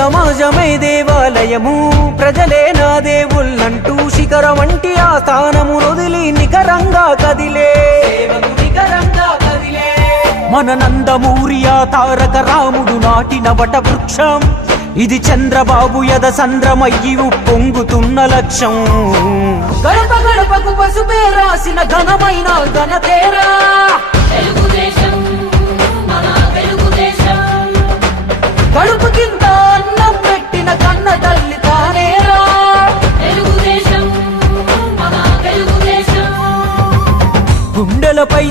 సమాజమే దేవాలయము. ప్రజలే నా దేవుళ్ళంటూ శిఖరం వంటి ఆ స్థానము వదిలి నికరంగా కదిలే. మన నందమూరి ఆ తారక రాముడు నాటిన వట వృక్షం ఇది చంద్రబాబు యద సంద్రమయ్యి పొంగుతున్న లక్ష్యం. గడప గడపకు పసుపే రాసిన ఘనమైన ఘనతేరా. తెలుగుదేశం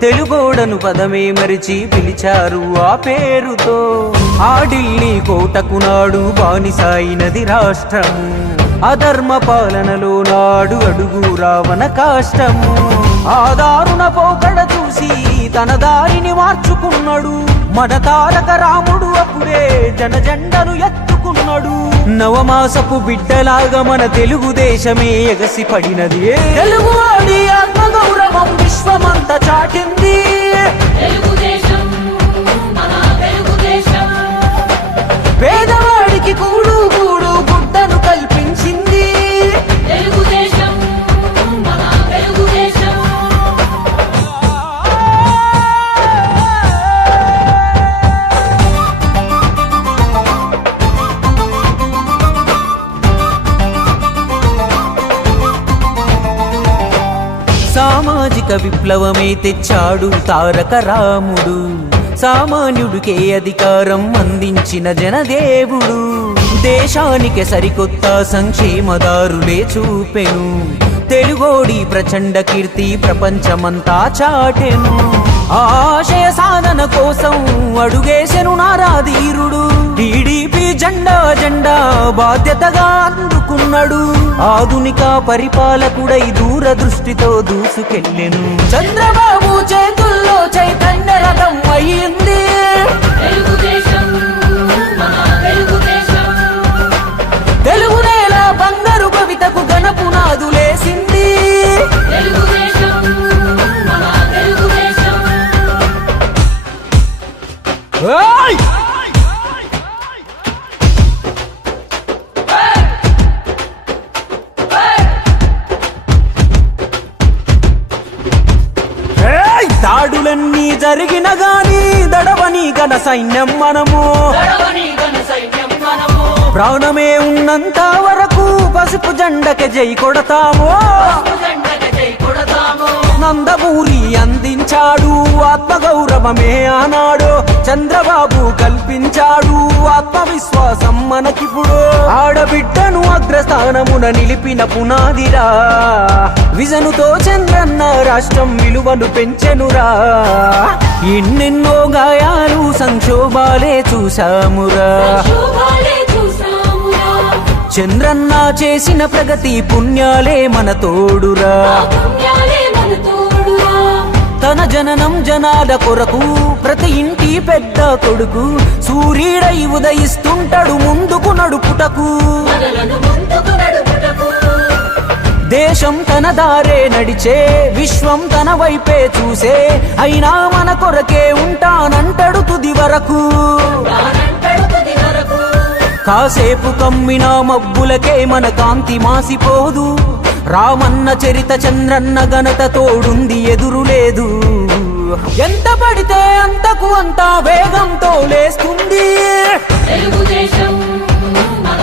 తెలుగోడను పదమే మరిచి పిలిచారు ఆ పేరుతో. ఆ ఢిల్లీ కోటకు నాడు బానిసాయినది రాష్ట్రము అధర్మ పాలనలో నాడు అడుగు రావణ కాష్టము. ఆ దారుణ పోకడ చూసి తన దారిని మార్చుకున్నాడు. మన తారక రాముడు అప్పుడే జనజెండను ఎత్తుకున్నాడు. నవమాసపు బిడ్డలాగా మన తెలుగుదేశమే ఎగసి పడినది తెలుగువాడి ఆత్మగౌరవం విశ్వమంత చాటింది. పేదవాడికి కూడు విప్లవమే తెచ్చాడు తారక రాముడు. సామాన్యుడికే అధికారం అందించిన జనదేవుడు. దేశానికి సరికొత్త సంక్షేమదారులే చూపెను. తెలుగోడి ప్రచండ కీర్తి ప్రపంచమంతా చాటెను. ఆశయ సాధన కోసం అడుగేసెను నారాధీరుడు. జెండా జెండా బాధ్యతగా అందుకున్నాడు. ఆధునిక పరిపాలకుడై దూరదృష్టితో దూసుకెళ్ళెను. చంద్రబాబు చేతుల్లో చైతన్య రథం అయ్యింది తెలుగు నేల బంగారు కవితకు గణపునాదులేసింది తెలుగుదేశం ఘన సైన్యం మనము. గణ సైన్యం మనము ప్రాణమే ఉన్నంత వరకు పసుపు జెండకి జై కొడతాము. నందమూరి అందించాడు ఆత్మగౌరవమే ఆనాడు. చంద్రబాబు కల్పించాడు ఆత్మవిశ్వాసం మనకిప్పుడు. ఆడబిడ్డ అగ్రస్థానమున నిలిపిన పునాదిరా. విజనుతో చంద్రన్న రాష్ట్రం విలువను పెంచెనురా. ఎన్నెన్నో గాయాలు సంక్షోభాలే చూసామురా చంద్రన్న చేసిన ప్రగతి పుణ్యాలే మన తోడురా. జననం జనాల కొరకు ప్రతి ఇంటి పెద్ద కొడుకు సూర్యుడై ఉదయిస్తుంటాడు ముందుకు నడుపుటకు. దేశం తన దారే నడిచే విశ్వం తన వైపే చూసే అయినా మన కొరకే ఉంటానంటాడు తుది వరకు తుది వరకు. కాసేపు కమ్మిన మబ్బులకే మన కాంతి మాసిపోదు. రామన్న చరిత చంద్రన్న ఘనత తోడుంది ఎదురు లేదు. ఎంత పడితే అంతకు అంత వేగంతో లేస్తుంది. తెలుగుదేశం మన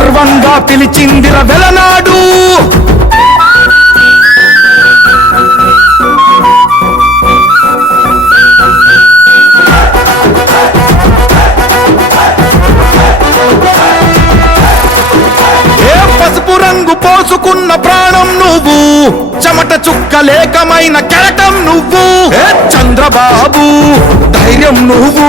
గర్వంగా పిలిచిందిర వెలనాడు. ఏ పసుపు రంగు పోసుకున్న ప్రాణం నువ్వు? చెమట చుక్క లేకమైన కెరటం నువ్వు? చంద్రబాబు ధైర్యం నువ్వు?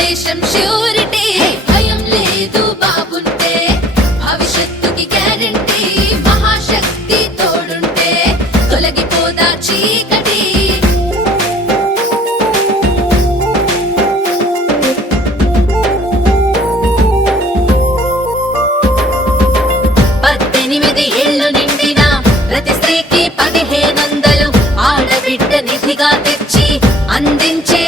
దేశం ష్యూరిటీ భయం లేదు బాబుంటే. భవిష్యత్తుకి గ్యారంటీ. మహాశక్తి తోడుంటే. తొలగిపోదా చీకటి. పద్దెనిమిది ఏళ్ళు నిండిన ప్రతి స్త్రీకి పదిహేనొందలు ఆడబిడ్డ నిధిగా తెచ్చి అందించే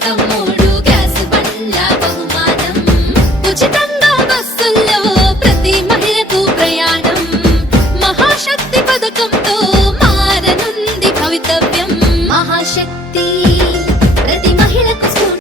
the moon.